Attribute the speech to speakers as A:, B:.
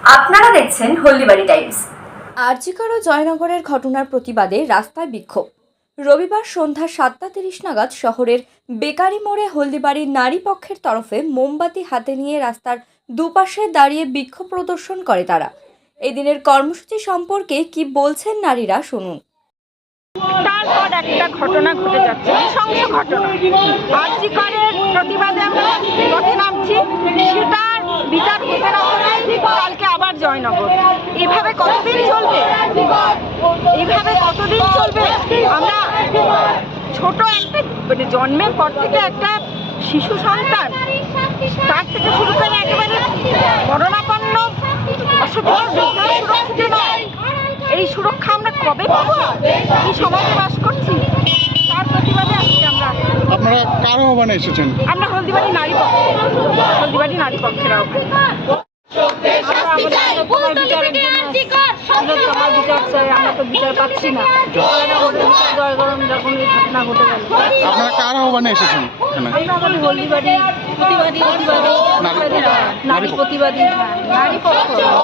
A: আপনারা দেখছেন হলদিবাড়ি টাইমস।
B: আরজি কর ও জয়নগরের ঘটনার প্রতিবাদে রাস্তায় বিক্ষোভ। রবিবার সন্ধ্যা 7:30 নাগাদ শহরের বেকারি মোড়ে হলদিবাড়ির নারী পক্ষের তরফে মোমবাতি হাতে নিয়ে রাস্তার দুপাশে দাঁড়িয়ে বিক্ষোভ প্রদর্শন করে তারা। এই দিনের কর্মসূচি সম্পর্কে কি বলছেন নারীরা শুনুন।
C: তারপর একটা ঘটনা ঘটে যাচ্ছে, নৃশংস ঘটনা। আরজি করের প্রতিবাদে আমরা পথে নামছি, সেটার বিচার হতে না হতে কালকে আবার জয়নগর। এভাবে কতদিন চলবে? আমরা ছোট একটা জন্মের পর থেকে একটা শিশু সন্তান, তার থেকে শুরু করে একেবারে মরণাপন্ন অসুবিধার বৃদ্ধা সুরক্ষিত নয়। এই সুরক্ষা আমরা কবে পাবো? কি সমাজে বাস করছি? তার প্রতিবাদে আজকে
D: আপনারা কার আহ্বানে এসেছেন?
C: আমরা হলদিবাড়ি নারী পক্ষের আহ্বানে। আমরা তো বিচার পাচ্ছি না। যখন এই ঘটনা ঘটে গেল,
D: আপনারা কার আহ্বানে এসেছেন?
C: আমরা আমাদের হলদিবাড়ি নারী প্রতিবাদী নারী পক্ষ।